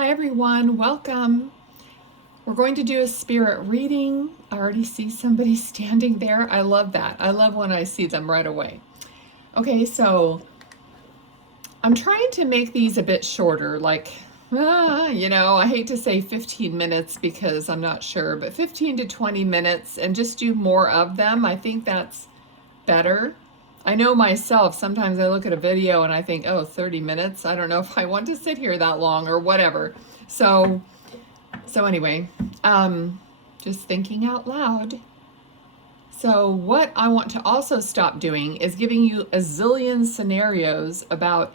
Hi everyone, welcome. We're going to do a spirit reading. I already see somebody standing there. I love that. I love when I see them right away. Okay, so I'm trying to make these a bit shorter, like, I hate to say 15 minutes because I'm not sure, but 15 to 20 minutes and just do more of them. I think that's better. I know myself, sometimes I look at a video and I think, oh, 30 minutes. I don't know if I want to sit here that long or whatever. So anyway, just thinking out loud. So what I want to also stop doing is giving you a zillion scenarios about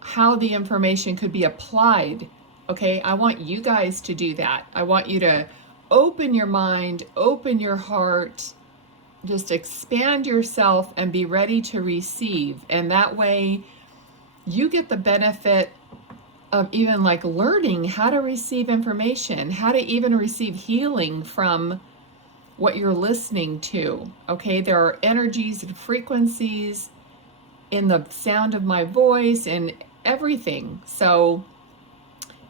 how the information could be applied. Okay, I want you guys to do that. I want you to open your mind, open your heart, just expand yourself and be ready to receive. And that way you get the benefit of even like learning how to receive information, how to even receive healing from what you're listening to. Okay, there are energies and frequencies in the sound of my voice and everything. So,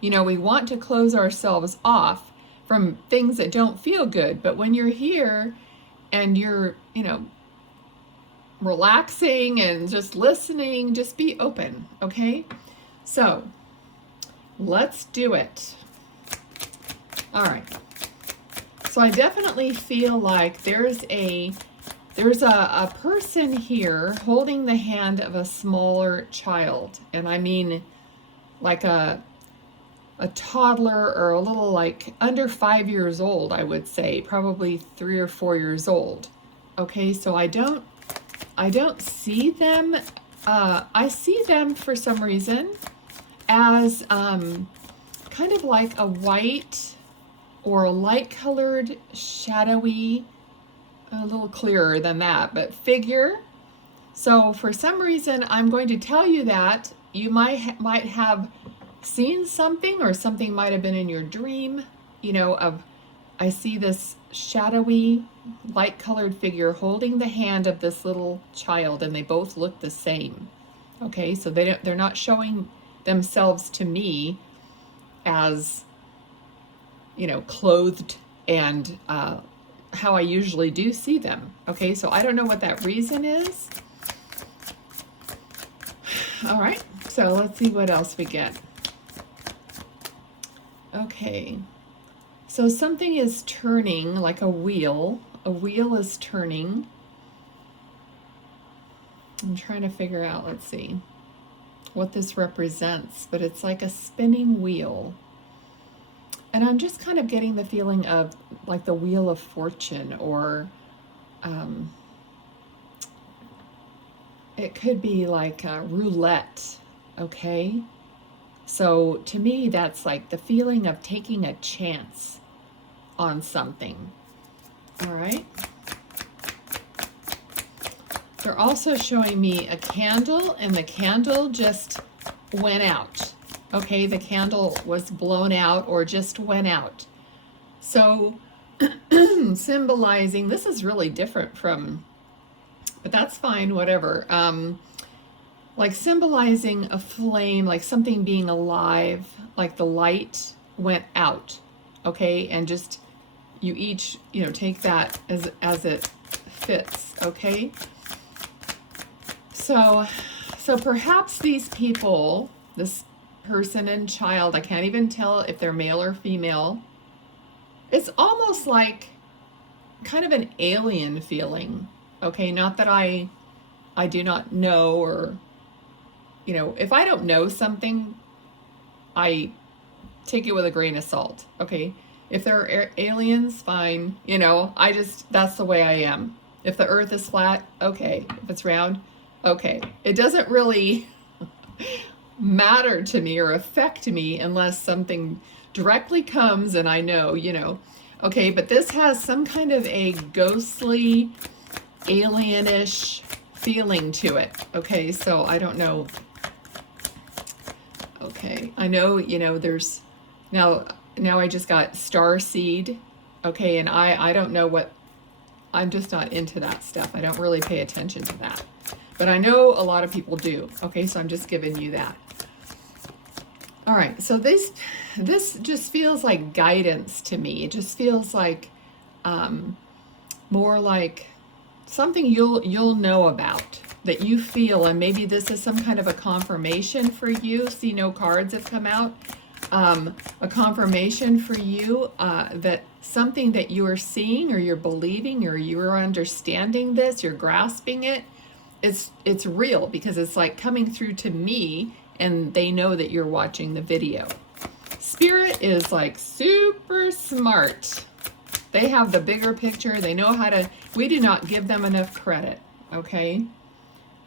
we want to close ourselves off from things that don't feel good. But when you're here and you're, relaxing and just listening, just be open, okay? So, let's do it. All right. So I definitely feel like there's a person here holding the hand of a smaller child. And I mean like a toddler or a little like under 5 years old, I would say, probably 3 or 4 years old. Okay, so I don't see them. I see them for some reason as kind of like a white or a light colored, shadowy, a little clearer than that, but figure. So for some reason, I'm going to tell you that you might have seen something, or something might have been in your dream, I see this shadowy, light-colored figure holding the hand of this little child, and they both look the same. Okay, so they're not showing themselves to me as, clothed and how I usually do see them. Okay, so I don't know what that reason is. All right, so let's see what else we get. Okay, so something is turning, like a wheel. A wheel is turning. I'm trying to figure out, let's see, what this represents, but it's like a spinning wheel. And I'm just kind of getting the feeling of like the Wheel of Fortune, or it could be like a roulette, okay? So to me, that's like the feeling of taking a chance on something. All right. They're also showing me a candle, and the candle just went out. Okay, the candle was blown out or just went out. So symbolizing, this is really different from, but that's fine, whatever. Like symbolizing a flame, like something being alive, like the light went out. Okay, and just you each, take that as it fits. Okay. So perhaps these people, this person and child, I can't even tell if they're male or female. It's almost like kind of an alien feeling. Okay, not that I do not know, or if I don't know something, I take it with a grain of salt. Okay, if there are aliens, fine. That's the way I am. If the earth is flat, okay. If it's round, okay. It doesn't really matter to me or affect me unless something directly comes and I know, Okay, but this has some kind of a ghostly, alienish feeling to it. Okay, so I don't know. Okay, I know, there's now I just got star seed. Okay, and I don't know what, I'm just not into that stuff. I don't really pay attention to that. But I know a lot of people do. Okay, so I'm just giving you that. All right, so this just feels like guidance to me. It just feels like um, more like something you'll know about, that you feel, and maybe this is some kind of a confirmation for you. See, no cards have come out. A confirmation for you that something that you are seeing or you're believing or you're understanding this, you're grasping it. It's real because it's like coming through to me, and they know that you're watching the video. Spirit is like super smart. They have the bigger picture. They know how to, we do not give them enough credit, okay?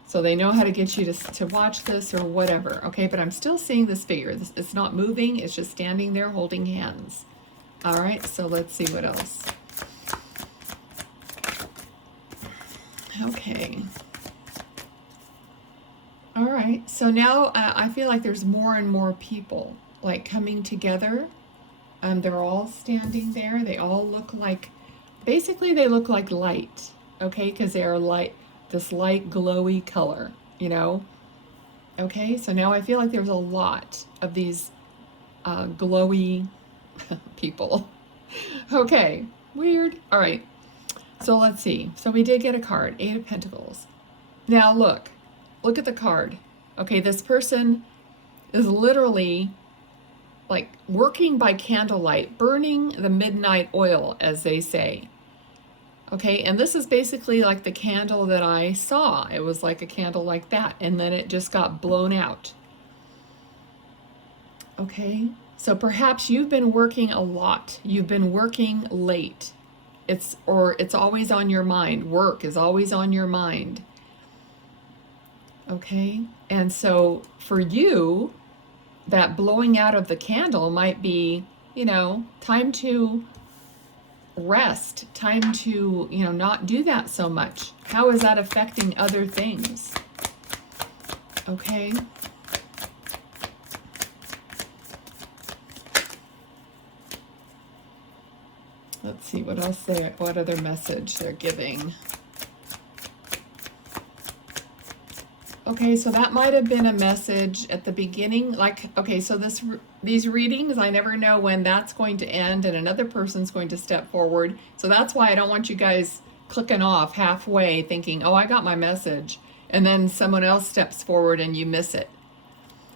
So they know how to get you to watch this or whatever, okay? But I'm still seeing this figure. It's not moving. It's just standing there holding hands. All right, so let's see what else. Okay. All right, so now I feel like there's more and more people like coming together. They're all standing there. They all look like, basically they look like light, okay? Because they are light, this light glowy color, you know? Okay, so now I feel like there's a lot of these glowy people. Okay, weird. All right, so let's see. So we did get a card, 8 of Pentacles. Now look at the card. Okay, this person is literally like working by candlelight, burning the midnight oil, as they say. Okay, and this is basically like the candle that I saw. It was like a candle like that, and then it just got blown out. Okay, so perhaps you've been working a lot. You've been working late. It's always on your mind. Work is always on your mind. Okay, and so for you, that blowing out of the candle might be, you know, time to rest, time to, you know, not do that so much. How is that affecting other things? Okay. Let's see what else what other message they're giving. Okay, so that might have been a message at the beginning. Like, okay, so these readings, I never know when that's going to end and another person's going to step forward. So that's why I don't want you guys clicking off halfway thinking, oh, I got my message. And then someone else steps forward and you miss it.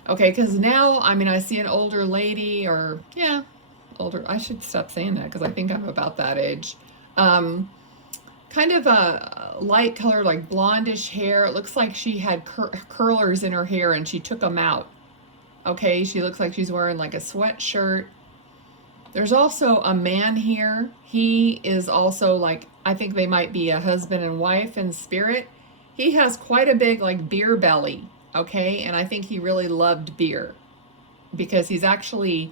Okay, because now, I mean, I see an older lady or, yeah, older. I should stop saying that because I think I'm about that age. Kind of a light color, like blondish hair. It looks like she had curlers in her hair and she took them out. Okay, she looks like she's wearing like a sweatshirt. There's also a man here. He is also like, I think they might be a husband and wife in spirit. He has quite a big like beer belly, okay? And I think he really loved beer because he's actually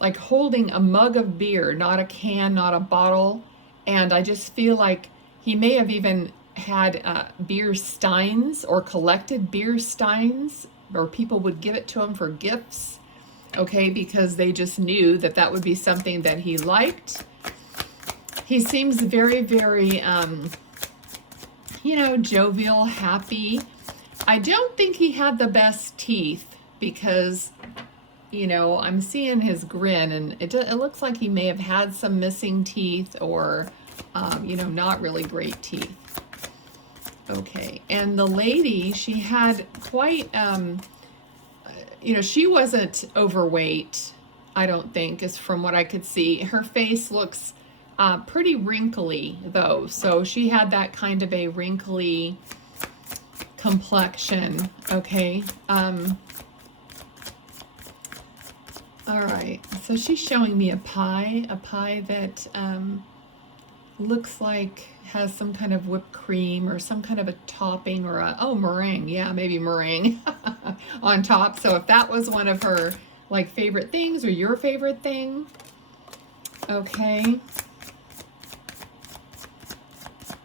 like holding a mug of beer, not a can, not a bottle. And I just feel like he may have even had beer steins or collected beer steins, or people would give it to him for gifts, okay, because they just knew that that would be something that he liked. He seems very, very, you know, jovial, happy. I don't think he had the best teeth because, you know, I'm seeing his grin and it looks like he may have had some missing teeth or, you know, not really great teeth. Okay, and the lady, she had quite, you know, she wasn't overweight, I don't think, is from what I could see. Her face looks pretty wrinkly, though, so she had that kind of a wrinkly complexion, okay? All right, so she's showing me a pie that looks like has some kind of whipped cream or some kind of a topping or a, oh, meringue, yeah, maybe meringue on top. So if that was one of her like favorite things or your favorite thing, okay.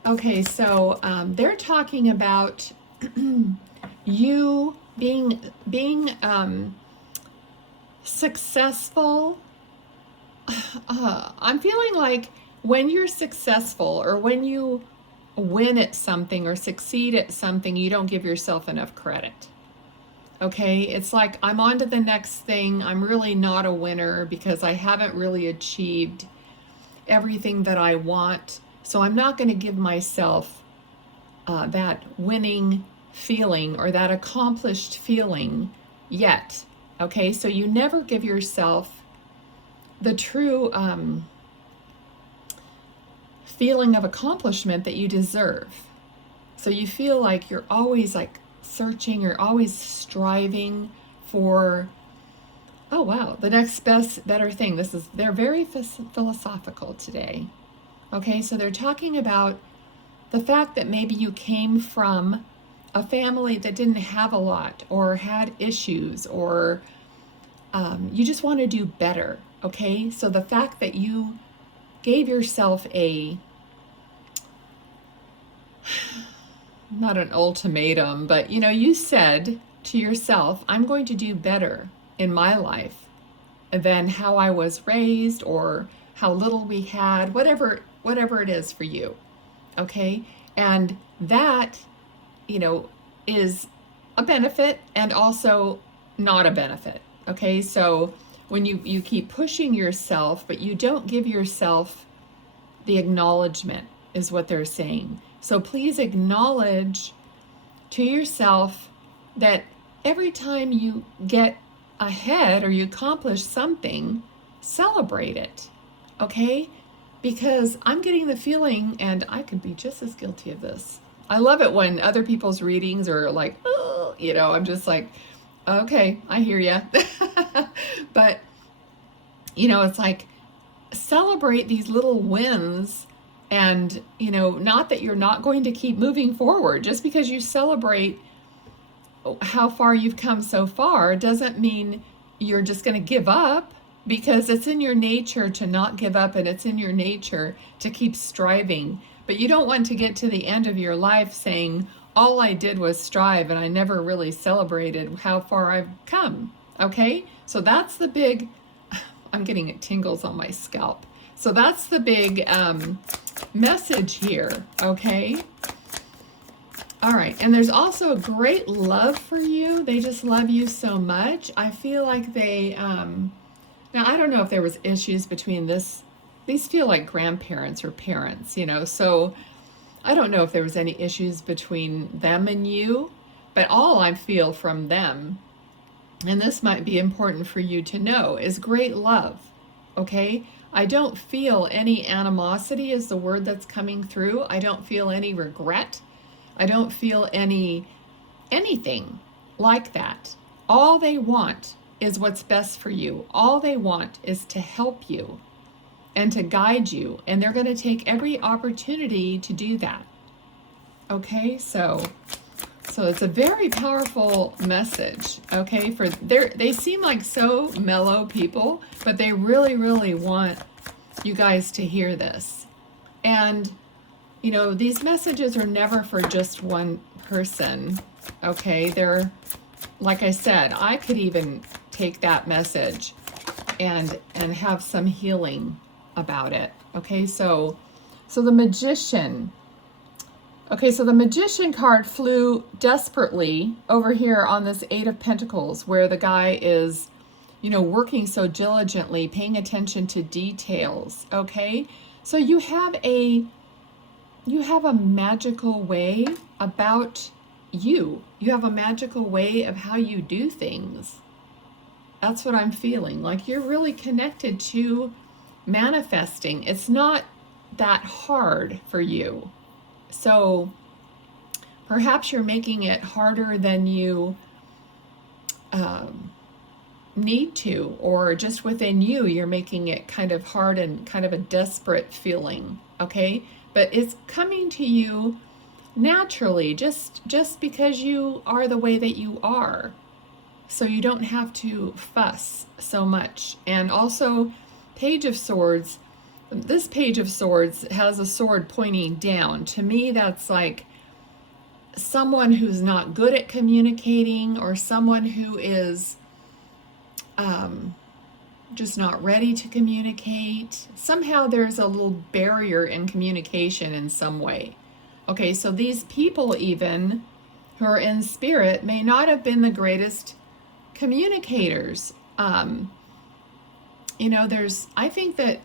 Okay, so they're talking about you being successful. I'm feeling like when you're successful or when you win at something or succeed at something, you don't give yourself enough credit. Okay, it's like I'm on to the next thing. I'm really not a winner because I haven't really achieved everything that I want. So I'm not going to give myself that winning feeling or that accomplished feeling yet. Okay, so you never give yourself the true feeling of accomplishment that you deserve. So you feel like you're always like searching, you're always striving for, oh wow, the next best, better thing. They're very philosophical today. Okay, so they're talking about the fact that maybe you came from a family that didn't have a lot or had issues, or you just want to do better. Okay, so the fact that you gave yourself not an ultimatum, but you said to yourself, I'm going to do better in my life than how I was raised or how little we had, whatever it is for you. Okay? And that, is a benefit and also not a benefit. Okay? So when you keep pushing yourself, but you don't give yourself the acknowledgement, is what they're saying. So please acknowledge to yourself that every time you get ahead or you accomplish something, celebrate it. Okay? Because I'm getting the feeling, and I could be just as guilty of this. I love it when other people's readings are like, oh, I'm just like, okay, I hear you. But, it's like, celebrate these little wins, and not that you're not going to keep moving forward. Just because you celebrate how far you've come so far doesn't mean you're just going to give up, because it's in your nature to not give up, and it's in your nature to keep striving. But you don't want to get to the end of your life saying, all I did was strive and I never really celebrated how far I've come. Okay? So that's the big, I'm getting tingles on my scalp. So that's the big message here. Okay? All right. And there's also a great love for you. They just love you so much. I feel like they, now I don't know if there was issues between these feel like grandparents or parents, so I don't know if there was any issues between them and you, but all I feel from them, and this might be important for you to know, is great love. Okay? I don't feel any animosity is the word that's coming through. I don't feel any regret. I don't feel anything like that. All they want is what's best for you. All they want is to help you and to guide you, and they're going to take every opportunity to do that. Okay, so it's a very powerful message. Okay, they seem like so mellow people, but they really, really want you guys to hear this. And these messages are never for just one person. Okay, they're, like I said, I could even take that message and have some healing about it. Okay, so the Magician. Okay, so the Magician card flew desperately over here on this Eight of Pentacles, where the guy is, working so diligently, paying attention to details. Okay, so you have a magical way about you. You have a magical way of how you do things. That's what I'm feeling. Like you're really connected to manifesting. It's not that hard for you. So perhaps you're making it harder than you need to, or just within you, you're making it kind of hard and kind of a desperate feeling. Okay? But it's coming to you naturally, just because you are the way that you are. So you don't have to fuss so much. And also, Page of Swords, this Page of Swords has a sword pointing down. To me, that's like someone who's not good at communicating, or someone who is just not ready to communicate. Somehow there's a little barrier in communication in some way. Okay, so these people even who are in spirit may not have been the greatest communicators. You know, I think that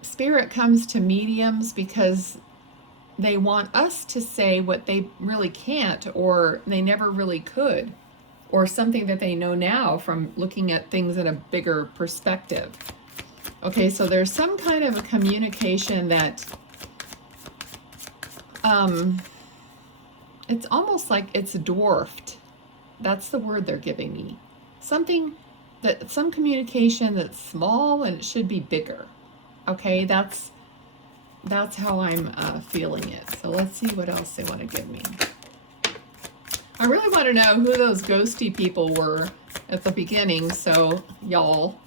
spirit comes to mediums because they want us to say what they really can't, or they never really could, or something that they know now from looking at things in a bigger perspective. Okay, so there's some kind of a communication that it's almost like it's dwarfed. That's the word they're giving me. Some communication that's small and it should be bigger. Okay, that's how I'm feeling it. So let's see what else they want to give me. I really want to know who those ghosty people were at the beginning, so y'all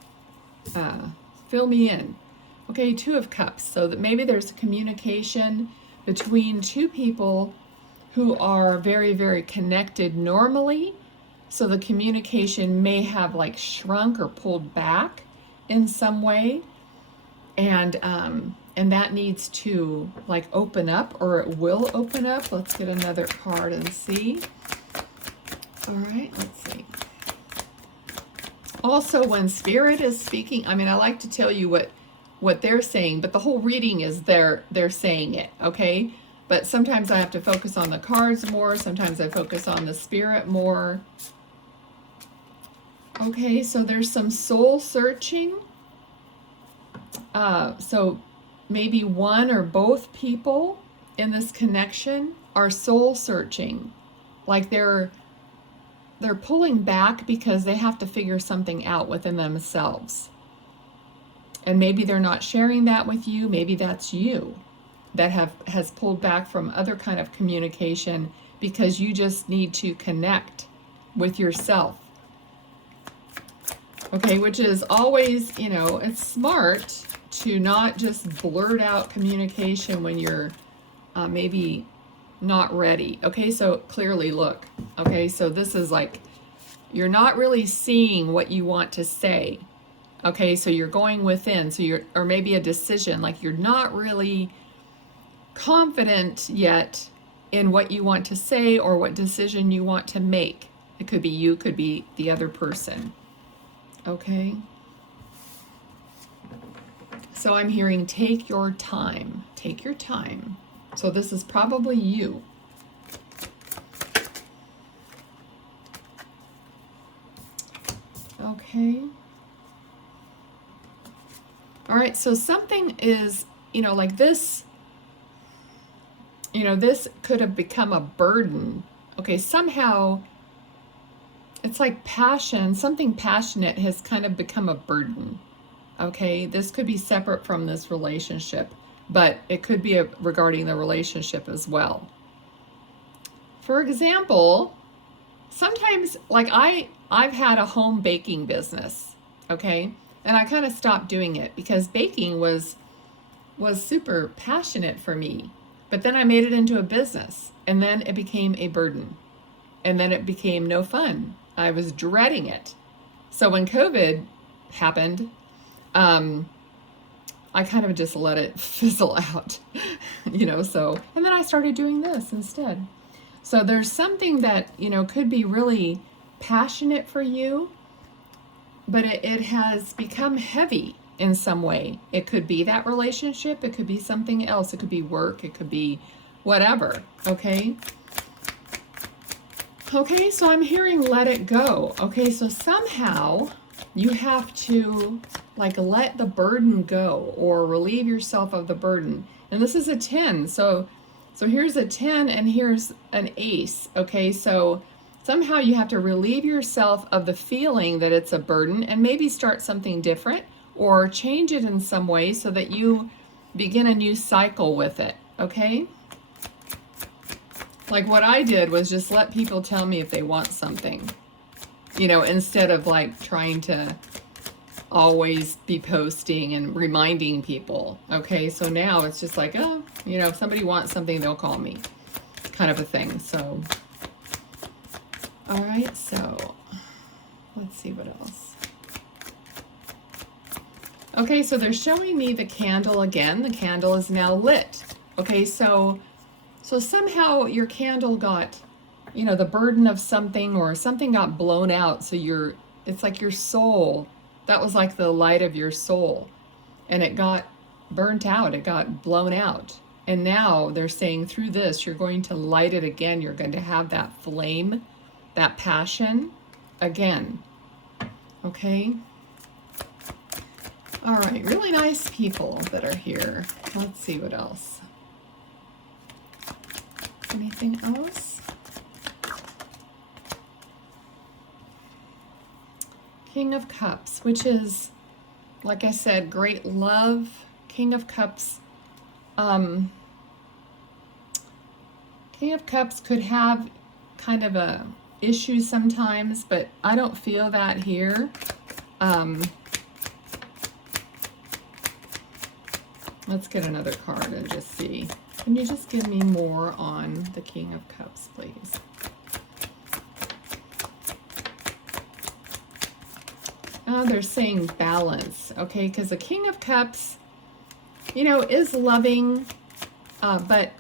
fill me in. Okay, Two of Cups. So that maybe there's a communication between two people who are very, very connected normally. So the communication may have like shrunk or pulled back in some way. And that needs to like open up, or it will open up. Let's get another card and see. All right, let's see. Also, when Spirit is speaking, I mean, I like to tell you what they're saying, but the whole reading is they're saying it, okay? But sometimes I have to focus on the cards more. Sometimes I focus on the Spirit more. Okay, so there's some soul searching. So maybe one or both people in this connection are soul searching. Like they're pulling back because they have to figure something out within themselves. And maybe they're not sharing that with you. Maybe that's you that has pulled back from other kind of communication because you just need to connect with yourself. Okay, which is always, you know, it's smart to not just blurt out communication when you're maybe not ready. Okay, so clearly look. Okay, so this is like, you're not really seeing what you want to say. Okay, so you're going within, so or maybe a decision, like you're not really confident yet in what you want to say or what decision you want to make. It could be you, could be the other person. Okay. So I'm hearing take your time. Take your time. So this is probably you. Okay. All right, so something is, you know, like this, you know, this could have become a burden. Okay, somehow it's like passion, something passionate has kind of become a burden. Okay, this could be separate from this relationship, but it could be regarding the relationship as well. For example, sometimes like I've had a home baking business, okay? And I kind of stopped doing it because baking was super passionate for me. But then I made it into a business, and then it became a burden. And then it became no fun. I was dreading it. So when COVID happened, I kind of just let it fizzle out, you know, so, and then I started doing this instead. So there's something that, you know, could be really passionate for you, but it has become heavy in some way. It could be that relationship, it could be something else, it could be work, it could be whatever, okay? Okay, so I'm hearing let it go. Okay, so somehow you have to like let the burden go or relieve yourself of the burden. And this is a 10, so here's a 10 and here's an ace, okay? So somehow you have to relieve yourself of the feeling that it's a burden and maybe start something different or change it in some way so that you begin a new cycle with it, okay? Like what I did was just let people tell me if they want something, you know, instead of like trying to always be posting and reminding people, okay? So now it's just like, oh, you know, if somebody wants something, they'll call me, kind of a thing, so. All right, so let's see what else. Okay, so they're showing me the candle again. The candle is now lit. Okay, so somehow your candle got you know, the burden of something, or something got blown out. So it's like your soul, that was like the light of your soul, and it got burnt out, it got blown out. And now they're saying through this, you're going to light it again. You're going to have that flame, that passion again. Okay? All right, really nice people that are here. Let's see what else. Anything else? King of Cups, which is, like I said, great love. King of Cups. King of Cups could have kind of a issue sometimes, but I don't feel that here. Let's get another card and just see. Can you just give me more on the King of Cups, please? They're saying balance, okay? Because the King of Cups, you know, is loving, but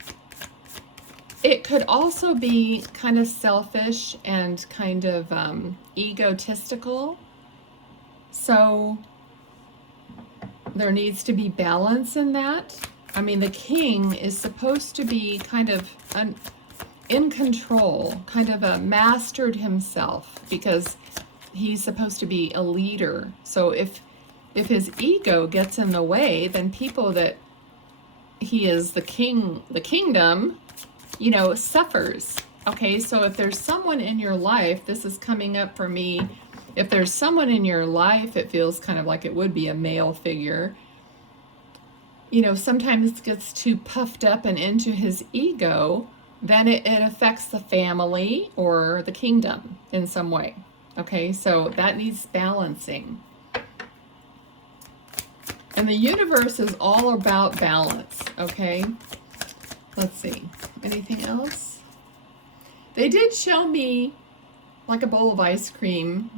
it could also be kind of selfish and kind of egotistical. So there needs to be balance in that. I mean, the king is supposed to be kind of in control, kind of mastered himself, because he's supposed to be a leader. So if his ego gets in the way, then people that he is the king, the kingdom, you know, suffers. Okay, so if there's someone in your life, this is coming up for me. If there's someone in your life, it feels kind of like it would be a male figure. You know, sometimes gets too puffed up and into his ego, then it affects the family or the kingdom in some way. Okay, so that needs balancing. And the universe is all about balance, okay? Let's see. Anything else? They did show me like a bowl of ice cream.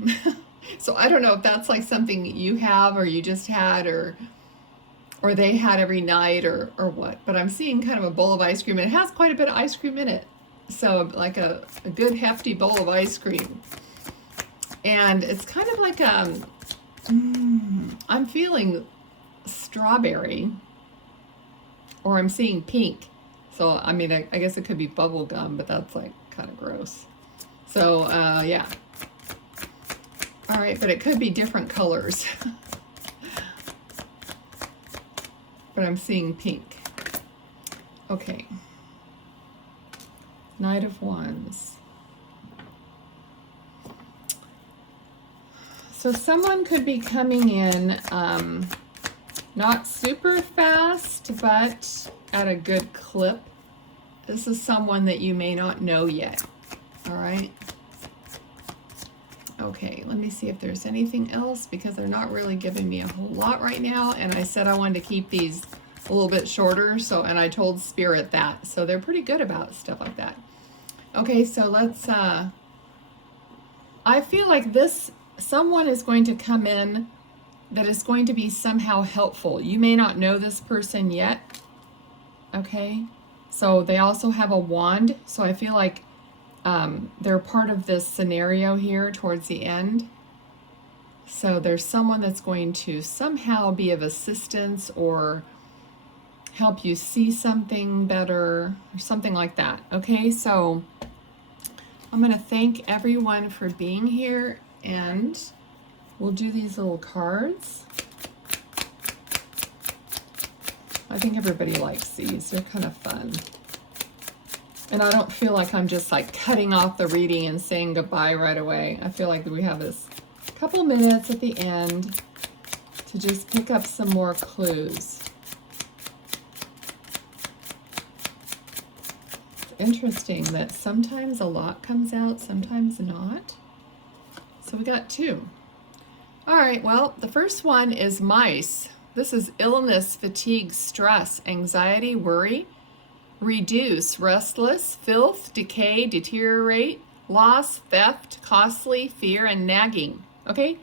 So I don't know if that's like something you have or you just had or they had every night or what. But I'm seeing kind of a bowl of ice cream. And it has quite a bit of ice cream in it. So like a good hefty bowl of ice cream. And it's kind of like I'm feeling strawberry, or I'm seeing pink. So, I mean, I guess it could be bubble gum, but that's like kind of gross. So, yeah. All right, but it could be different colors. But I'm seeing pink. Okay. Knight of Wands. So someone could be coming in, not super fast, but at a good clip. This is someone that you may not know yet. All right. Okay, let me see if there's anything else, because they're not really giving me a whole lot right now. And I said I wanted to keep these a little bit shorter, so, and I told Spirit that. So they're pretty good about stuff like that. Okay, so let's, I feel like someone is going to come in that is going to be somehow helpful. You may not know this person yet. Okay, so they also have a wand, so I feel like they're part of this scenario here towards the end. So there's someone that's going to somehow be of assistance or help you see something better or something like that. Okay, so I'm going to thank everyone for being here, and we'll do these little cards. I think everybody likes these. They're kind of fun. And I don't feel like I'm just like cutting off the reading and saying goodbye right away. I feel like we have this couple minutes at the end to just pick up some more clues. It's interesting that sometimes a lot comes out, sometimes not. So we got two. All right, well, the first one is mice. This is illness, fatigue, stress, anxiety, worry, reduce, restless, filth, decay, deteriorate, loss, theft, costly, fear, and nagging. Okay,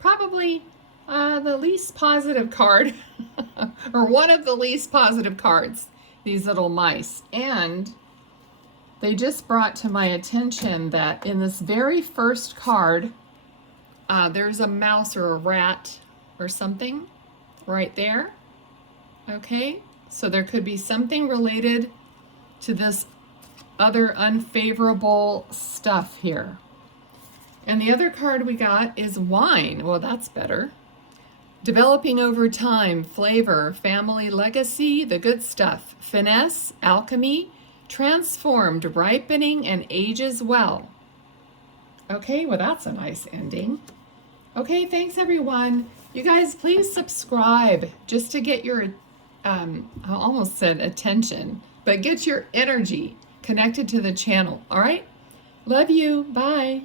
probably the least positive card, or one of the least positive cards, these little mice. And they just brought to my attention that in this very first card, there's a mouse or a rat or something right there. Okay, so there could be something related to this other unfavorable stuff here. And the other card we got is wine. Well, that's better. Developing over time, flavor, family legacy, the good stuff. Finesse, alchemy, transformed, ripening, and ages well. Okay, well, that's a nice ending. Okay, thanks everyone. You guys, please subscribe just to get your, I almost said attention, but get your energy connected to the channel. All right? Love you. Bye.